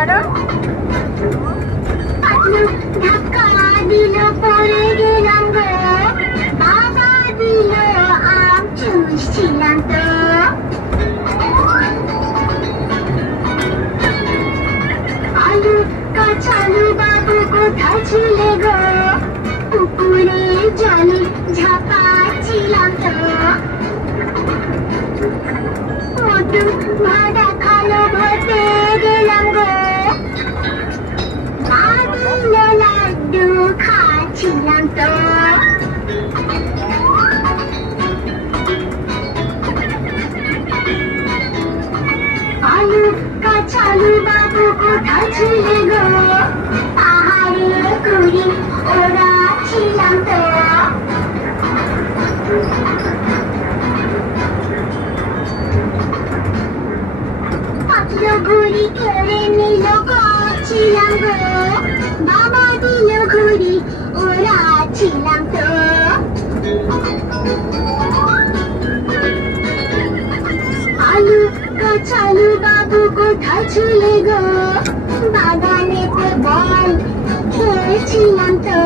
করো। ধাক্কা দিল পড়ে গেলাম গো, বাবা দিল আম চুষছিলাম তো। আলু কাঁচালু বাবু কোথায় ছিলে গো, পুকুরে জলে ঝাঁপাচ্ছিলাম তো। মধু ভাড়া খালো ভরতে গেলাম গো, দিল লাড্ডু খাচ্ছিলাম তো। আলু কাঁচালু বাবু কোথায় ছিলে গো, পাহাড়ে ঘুরি ওরা ছিলাম তো। পাতলো ঘুড়ি কেড়ে নিল ছিলাম গো, বাবা দিল ঘুড়ি ওরা ছিলাম তো। আলু কাঁচালু বাবু কোথায় ছিলে গো, বাগানেতে বল খেয়েছিলাম তো।